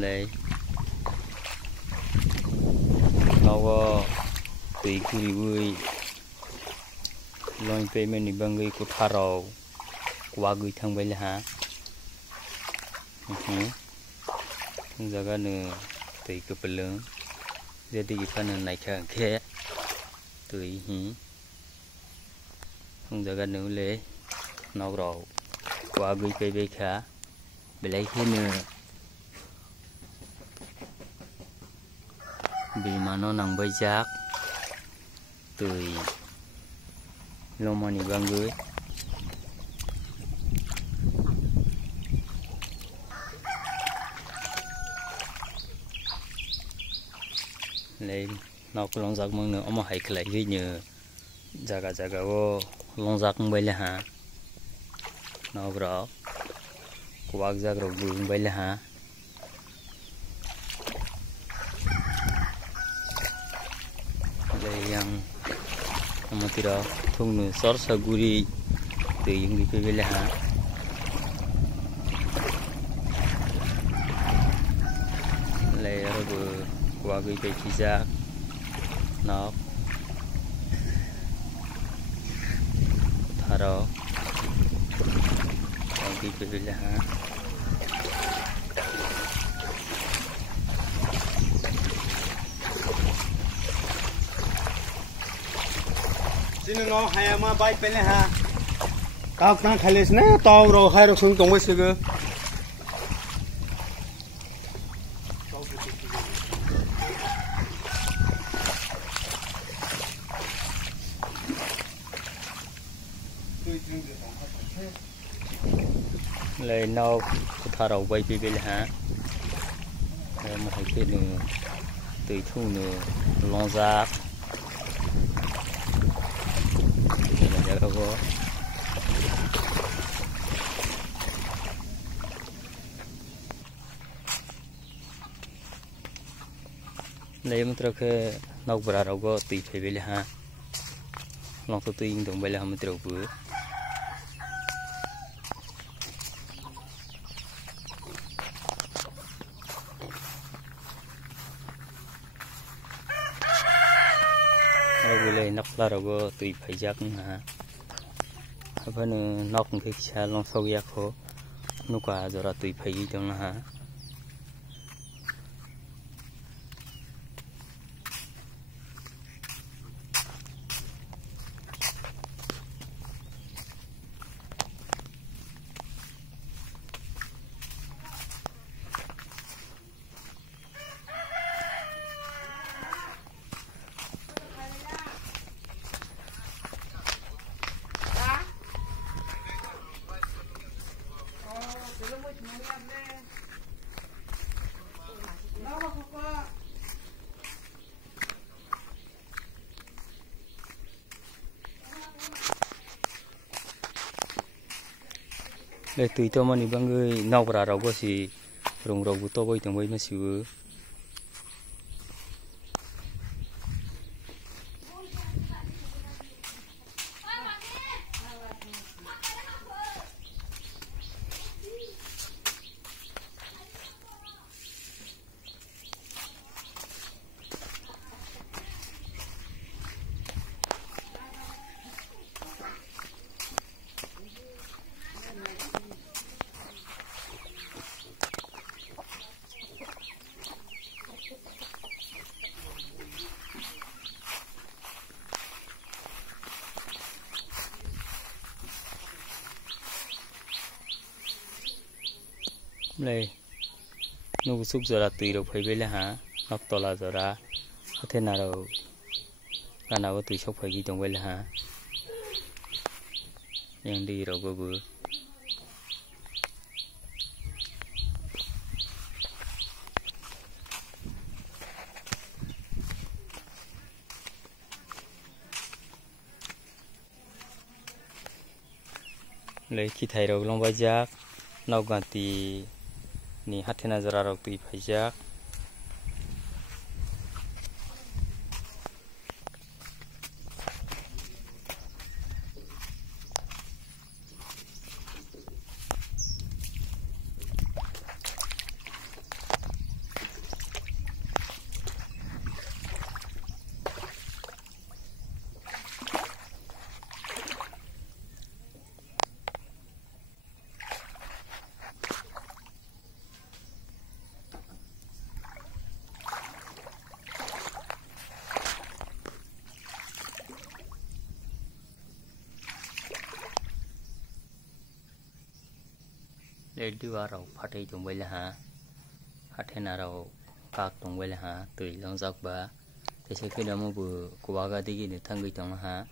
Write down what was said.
lấy nó có tùy cùi vui loan tây mình đi bằng người của thà rau qua người thằng bây là hả thằng giờ cái nữa tùy cái bự lớn giờ đi cái này khang khé tùy hí thằng giờ cái nữa lấy nó rau qua người baibaikhha bị lấy khi nữa vì mà nó nằm bay giác từ lông mani băng dưới lấy nó có lông giác măng nữa ông mà hãy lấy cái nhờ jaga wo lông giác bay là hả nó rõ qua giác rồi buông bay là hả yang amatira thung nu sorsa guri tu yung di pebele ha le robo kwa gui pe kisa no tharo di pebele ha Sino no hay mà bay bên này ha, tao đang khai lên nè, tao rồi hai được xuống tổng với sự cơ. Lấy nó thà đầu bay bên này ha, một hai cái nữa, tùy thu nữa, lon ra. Lấy một trâu cái nấu bả rau có tùy phải về ha, lòng tôi tùy đồng về là một trâu bữa. Rồi lấy nóc là rau có tùy phải giác ha. Apa nu nóc cái xa lòng sâu giác ho, nu qua rồi tùy phải gì trong ha. Để tùy cho mình bằng người nấu bả rau có gì rồng rau bút to với từng mấy mà xíu này nụ súp giờ là tùy được phải về là hả nóc to là giờ ra có thế nào đâu cái nào có tùy sốc phải ghi trong về là hả đang đi rồi bữa bữa lấy khi thầy đầu long vai giác nấu gan thì ni hạt thế nào ra rồi tùy phải giác lấy đi vào rồi phát đi chúng bây là ha phát thế nào rồi các chúng bây là ha tùy lòng giặc bà thế sẽ khi nào mà vừa của bà cái gì để thằng cái chúng ha